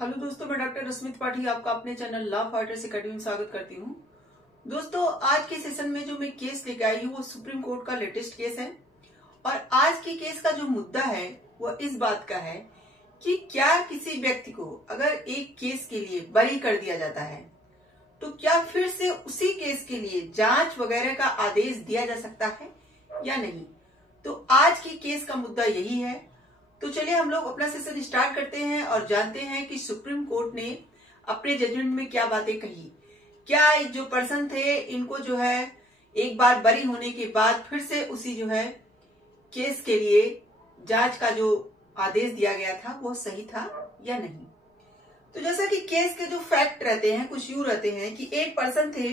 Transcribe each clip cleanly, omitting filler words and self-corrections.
Hello दोस्तों, मैं doctor रश्मि त्रिपाठी आपका अपने चैनल लव फाइटर्स अकेडमी में स्वागत करती हूँ। दोस्तों, आज के सेशन में जो मैं केस लेके आई हूँ वो सुप्रीम कोर्ट का लेटेस्ट केस है और आज के केस का जो मुद्दा है वो इस बात का है कि क्या किसी व्यक्ति को अगर एक केस के लिए बरी कर दिया जाता है तो क्या फिर से उसी केस के लिए जांच वगैरह का आदेश दिया जा सकता है या नहीं। तो आज की केस का मुद्दा यही है। तो चलिए हम लोग अपना सेशन स्टार्ट करते हैं और जानते हैं कि सुप्रीम कोर्ट ने अपने जजमेंट में क्या बातें कही। क्या जो पर्सन थे इनको जो है एक बार बरी होने के बाद फिर से उसी जो है केस के लिए जांच का जो आदेश दिया गया था वो सही था या नहीं। तो जैसा कि केस के जो फैक्ट रहते हैं कुछ यूं रहते हैं कि एक पर्सन थे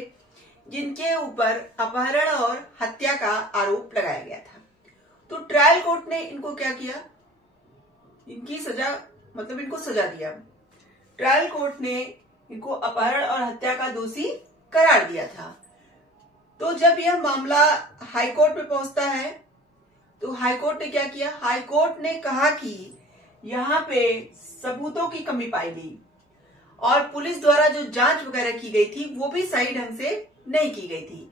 जिनके ऊपर अपहरण और हत्या का आरोप लगाया गया था। तो ट्रायल कोर्ट ने इनको क्या किया, इनकी सजा मतलब इनको सजा दिया। ट्रायल कोर्ट ने इनको अपहरण और हत्या का दोषी करार दिया था। तो जब यह मामला हाई कोर्ट में पहुंचता है तो हाई कोर्ट ने क्या किया, हाई कोर्ट ने कहा कि यहाँ पे सबूतों की कमी पाई गई और पुलिस द्वारा जो जांच वगैरह की गई थी वो भी सही ढंग से नहीं की गई थी।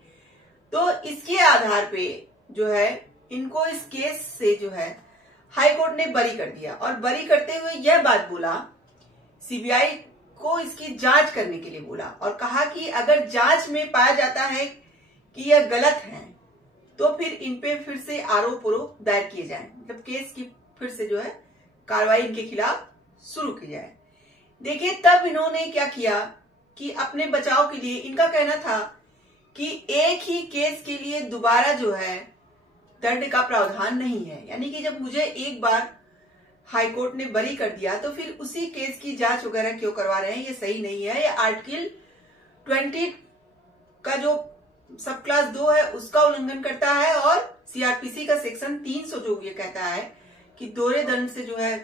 तो इसके आधार पे जो है इनको इस केस से जो है हाई कोर्ट ने बरी कर दिया और बरी करते हुए यह बात बोला, सीबीआई को इसकी जांच करने के लिए बोला और कहा कि अगर जांच में पाया जाता है कि यह गलत है तो फिर इन पे फिर से आरोप प्ररोप दायर किए जाएं, मतलब केस की फिर से जो है कार्रवाई इनके खिलाफ शुरू की जाए। देखिए तब इन्होंने क्या किया कि अपने बचाव के लिए इनका कहना था कि एक ही केस के लिए दोबारा जो है दंड का प्रावधान नहीं है, यानी कि जब मुझे एक बार हाई कोर्ट ने बरी कर दिया तो फिर उसी केस की जांच वगैरह क्यों करवा रहे हैं, ये सही नहीं है। ये आर्टिकल 20 का जो सब क्लास 2 है उसका उल्लंघन करता है और सीआरपीसी का सेक्शन 300 जो ये कहता है कि दोहरे दंड से जो है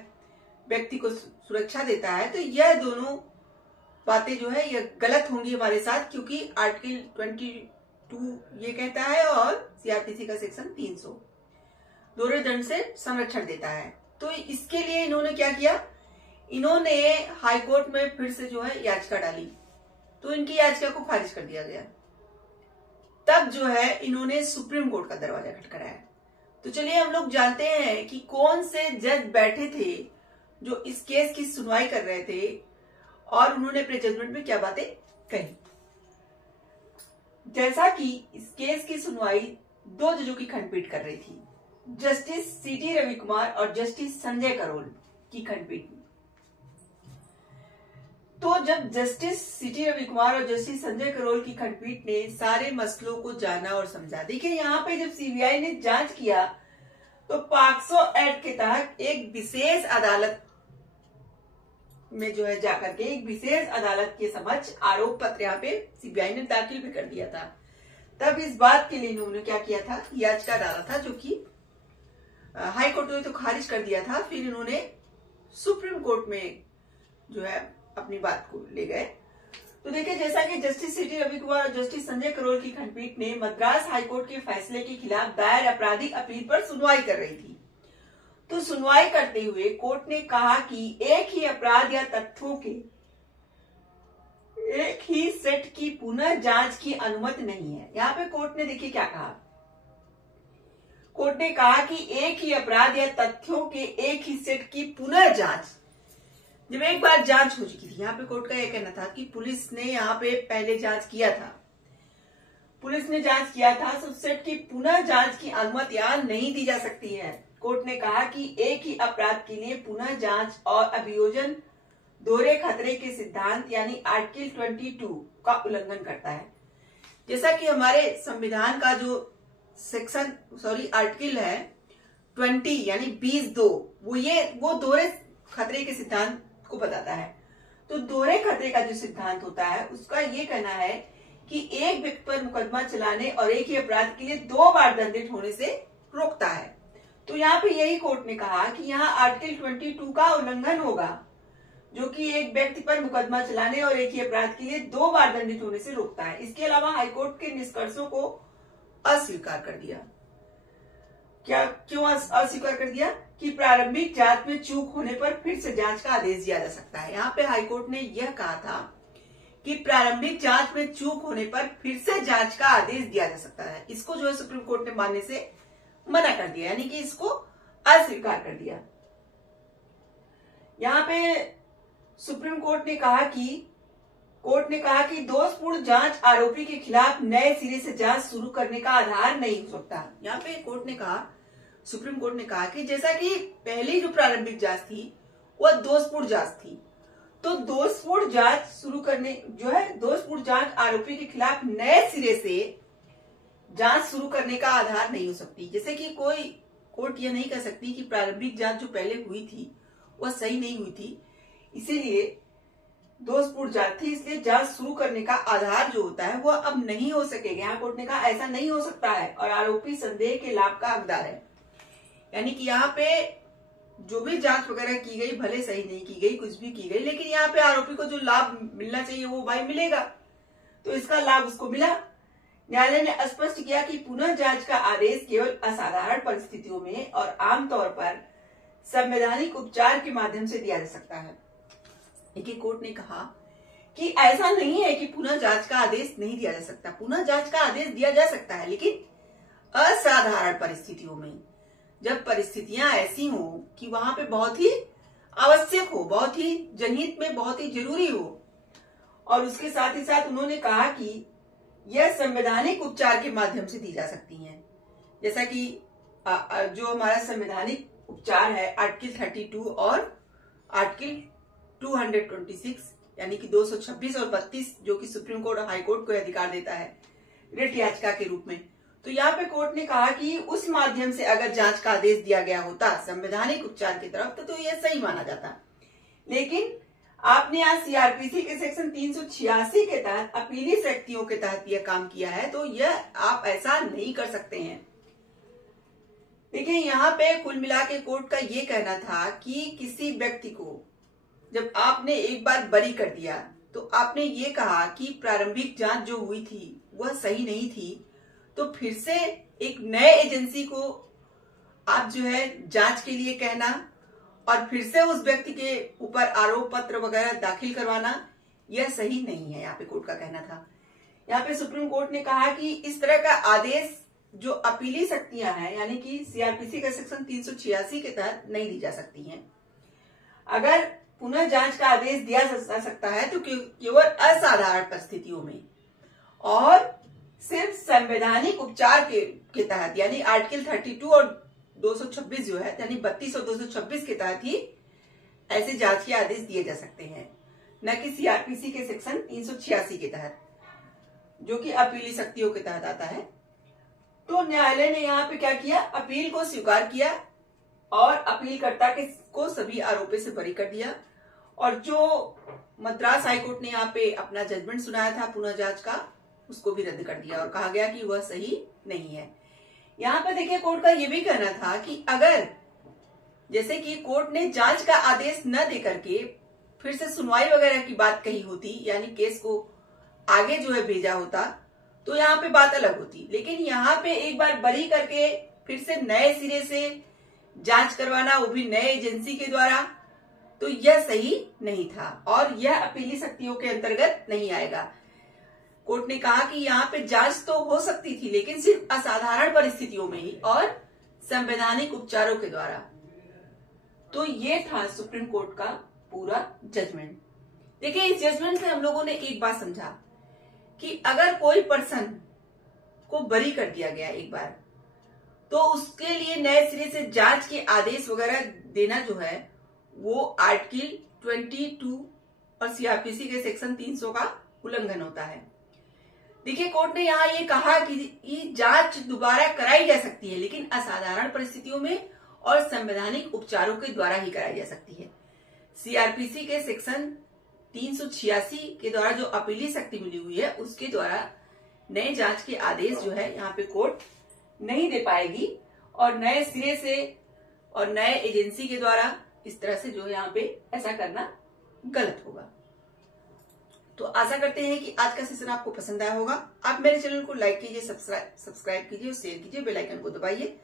व्यक्ति को सुरक्षा देता है। तो यह दोनों बातें जो है ये गलत होंगी हमारे साथ, क्योंकि आर्टिकल 22 ये कहता है और सीआरपीसी का सेक्शन 300 दोहरे दंड से संरक्षण देता है। तो इसके लिए इन्होंने क्या किया, इन्होंने हाई कोर्ट में फिर से जो है याचिका डाली तो इनकी याचिका को खारिज कर दिया गया। तब जो है इन्होंने सुप्रीम कोर्ट का दरवाजा खटखटाया। तो चलिए हम लोग जानते हैं कि कौन से जज बैठे थे जो इस केस की सुनवाई कर रहे थे और उन्होंने अपने जजमेंट में क्या बातें कही। जैसा कि इस केस की सुनवाई 2 जजों की खंडपीठ कर रही थी, जस्टिस सीटी रवि कुमार और जस्टिस संजय करोल की खंडपीठ। तो जब जस्टिस सीटी रवि कुमार और जस्टिस संजय करोल की खंडपीठ ने सारे मसलों को जाना और समझा, देखिए यहाँ पे जब सीबीआई ने जांच किया तो पॉक्सो एक्ट के तहत एक विशेष अदालत में जो है जाकर के एक विशेष अदालत के समक्ष आरोप पत्र यहाँ पे सीबीआई ने दाखिल भी कर दिया था। तब इस बात के लिए इन्होंने क्या किया था, याचिका डाला था जो कि हाई कोर्ट ने तो खारिज कर दिया था। फिर इन्होंने सुप्रीम कोर्ट में जो है अपनी बात को ले गए। तो देखिए जैसा कि जस्टिस सीटी रवि कुमार और जस्टिस संजय करोल की खंडपीठ ने मद्रास हाईकोर्ट के फैसले के खिलाफ दायर आपराधिक अपील पर सुनवाई कर रही थी। तो सुनवाई करते हुए कोर्ट ने कहा कि एक ही अपराध या तथ्यों के एक ही सेट की पुनः जांच की अनुमति नहीं है। यहाँ पे कोर्ट ने देखिए क्या कहा, कोर्ट ने कहा कि एक ही अपराध या तथ्यों के एक ही सेट की पुनः जांच, जब एक बार जांच हो चुकी थी, यहाँ पे कोर्ट का यह कहना था कि पुलिस ने यहाँ पे पहले जांच किया था, पुलिस ने जांच किया था, तो सेट की पुनः जांच की अनुमति यहाँ नहीं दी जा सकती है। कोर्ट ने कहा कि एक ही अपराध के लिए पुनः जांच और अभियोजन दोहरे खतरे के सिद्धांत यानी आर्टिकल 22 का उल्लंघन करता है। जैसा कि हमारे संविधान का जो आर्टिकल है 20 यानी 20(2) वो दोहरे खतरे के सिद्धांत को बताता है। तो दोहरे खतरे का जो सिद्धांत होता है उसका ये कहना है कि एक व्यक्ति पर मुकदमा चलाने और एक ही अपराध के लिए 2 बार दंडित होने से रोकता है। तो यहाँ पे यही कोर्ट ने कहा कि यहाँ आर्टिकल 22 का उल्लंघन होगा जो कि एक व्यक्ति पर मुकदमा चलाने और एक ही अपराध के लिए 2 बार दंडित होने से रोकता है। इसके अलावा हाईकोर्ट के निष्कर्षों को अस्वीकार कर दिया। क्या क्यों अस्वीकार कर दिया कि प्रारंभिक जांच में चूक होने पर फिर से जांच का आदेश दिया जा सकता है। यहाँ पे हाईकोर्ट ने यह कहा था कि प्रारंभिक जांच में चूक होने पर फिर से जांच का आदेश दिया जा सकता है। इसको जो है सुप्रीम कोर्ट ने मानने से मना कर दिया, यानी कि इसको अस्वीकार कर दिया। यहाँ पे सुप्रीम कोर्ट ने कहा कि दोषपूर्ण जांच आरोपी के खिलाफ नए सिरे से जांच शुरू करने का आधार नहीं हो सकता। यहाँ पे सुप्रीम कोर्ट ने कहा कि जैसा कि पहली जो प्रारंभिक जांच थी वह दोषपूर्ण जांच थी, तो दोषपूर्ण जांच दोषपूर्ण जांच आरोपी के खिलाफ नए सिरे से जांच शुरू करने का आधार नहीं हो सकती। जैसे कि कोई कोर्ट यह नहीं कह सकती कि प्रारंभिक जांच जो पहले हुई थी वह सही नहीं हुई थी, इसीलिए दोषपूर्ण जांच थी, इसलिए जांच शुरू करने का आधार जो होता है वह अब नहीं हो सकेगा। यहाँ कोर्ट ने कहा ऐसा नहीं हो सकता है और आरोपी संदेह के लाभ का हकदार है। यानी कि यहाँ पे जो भी जांच वगैरह की गई, भले सही नहीं की गई, कुछ भी की गई, लेकिन यहाँ पे आरोपी को जो लाभ मिलना चाहिए वो भाई मिलेगा, तो इसका लाभ उसको मिला। न्यायालय ने स्पष्ट किया कि पुनः जांच का आदेश केवल असाधारण परिस्थितियों में और आमतौर पर संवैधानिक उपचार के माध्यम से दिया जा सकता है। देखिए कोर्ट ने कहा कि ऐसा नहीं है कि पुनः जांच का आदेश नहीं दिया जा सकता, पुनः जांच का आदेश दिया जा सकता है, लेकिन असाधारण परिस्थितियों में, जब परिस्थितियां ऐसी हो कि वहां पे बहुत ही आवश्यक हो, बहुत ही जनहित में बहुत ही जरूरी हो। और उसके साथ ही साथ उन्होंने कहा कि यह संवैधानिक उपचार के माध्यम से दी जा सकती हैं। जैसा कि जो हमारा संवैधानिक उपचार है आर्टिकल 32 और आर्टिकल 226 यानी कि 226 और 32 जो कि सुप्रीम कोर्ट और हाई कोर्ट को अधिकार देता है रिट याचिका के रूप में। तो यहाँ पे कोर्ट ने कहा कि उस माध्यम से अगर जांच का आदेश दिया गया होता संवैधानिक उपचार की तरफ तो यह सही माना जाता। लेकिन आपने आज सीआरपीसी के सेक्शन 386 के तहत अपीली शक्तियों के तहत यह काम किया है, तो यह आप ऐसा नहीं कर सकते हैं। देखिए यहाँ पे कुल मिला के कोर्ट का ये कहना था कि किसी व्यक्ति को जब आपने एक बार बरी कर दिया तो आपने ये कहा कि प्रारंभिक जांच जो हुई थी वह सही नहीं थी, तो फिर से एक नए एजेंसी को आप जो है जांच के लिए कहना और फिर से उस व्यक्ति के ऊपर आरोप पत्र वगैरह दाखिल करवाना, यह सही नहीं है। यहाँ पे कोर्ट का कहना था। यहाँ पे सुप्रीम कोर्ट ने कहा कि इस तरह का आदेश जो अपीली शक्तियां हैं यानी कि सीआरपीसी के सेक्शन 386 के तहत नहीं दी जा सकती हैं। अगर पुनः जांच का आदेश दिया जा सकता है तो केवल असाधारण परिस्थितियों में और सिर्फ संवैधानिक उपचार के तहत, यानी आर्टिकल 32 और 226 जो है यानी 32 और 226 के तहत ही ऐसे जांच के आदेश दिए जा सकते हैं, न कि सीआरपीसी के सेक्शन 386 के तहत जो कि अपीली शक्तियों के तहत आता है। तो न्यायालय ने यहाँ पे क्या किया, अपील को स्वीकार किया और अपीलकर्ता को सभी आरोपों से बरी कर दिया। और जो मद्रास हाईकोर्ट ने यहाँ पे अपना जजमेंट सुनाया था पुनः जांच का, उसको भी रद्द कर दिया और कहा गया कि वह सही नहीं है। यहाँ पे देखिए कोर्ट का यह भी कहना था कि अगर जैसे कि कोर्ट ने जांच का आदेश न देकर के फिर से सुनवाई वगैरह की बात कही होती, यानी केस को आगे जो है भेजा होता, तो यहाँ पे बात अलग होती। लेकिन यहाँ पे एक बार बरी करके फिर से नए सिरे से जांच करवाना, वो भी नए एजेंसी के द्वारा, तो यह सही नहीं था और यह अपीली शक्तियों के अंतर्गत नहीं आएगा। कोर्ट ने कहा कि यहाँ पे जांच तो हो सकती थी लेकिन सिर्फ असाधारण परिस्थितियों में ही और संवैधानिक उपचारों के द्वारा। तो ये था सुप्रीम कोर्ट का पूरा जजमेंट। देखिए इस जजमेंट से हम लोगों ने एक बात समझा कि अगर कोई पर्सन को बरी कर दिया गया एक बार, तो उसके लिए नए सिरे से जांच के आदेश वगैरह देना जो है वो आर्टिकल 22 और सीआरपीसी के सेक्शन 300 का उल्लंघन होता है। देखिए कोर्ट ने यहाँ ये कहा कि जांच दोबारा कराई जा सकती है लेकिन असाधारण परिस्थितियों में और संवैधानिक उपचारों के द्वारा ही कराई जा सकती है। सीआरपीसी के सेक्शन 386 के द्वारा जो अपीली शक्ति मिली हुई है उसके द्वारा नए जांच के आदेश जो है यहाँ पे कोर्ट नहीं दे पाएगी और नए सिरे से और नए एजेंसी के द्वारा इस तरह से जो है यहाँ पे ऐसा करना गलत होगा। तो आशा करते हैं कि आज का सेशन आपको पसंद आया होगा। आप मेरे चैनल को लाइक कीजिए, सब्सक्राइब कीजिए और शेयर कीजिए, बेल आइकन को दबाइए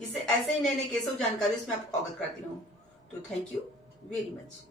जिससे ऐसे ही नए नए केसों जानकारी उसमें आपको अवगत करती रहूं। तो थैंक यू वेरी मच।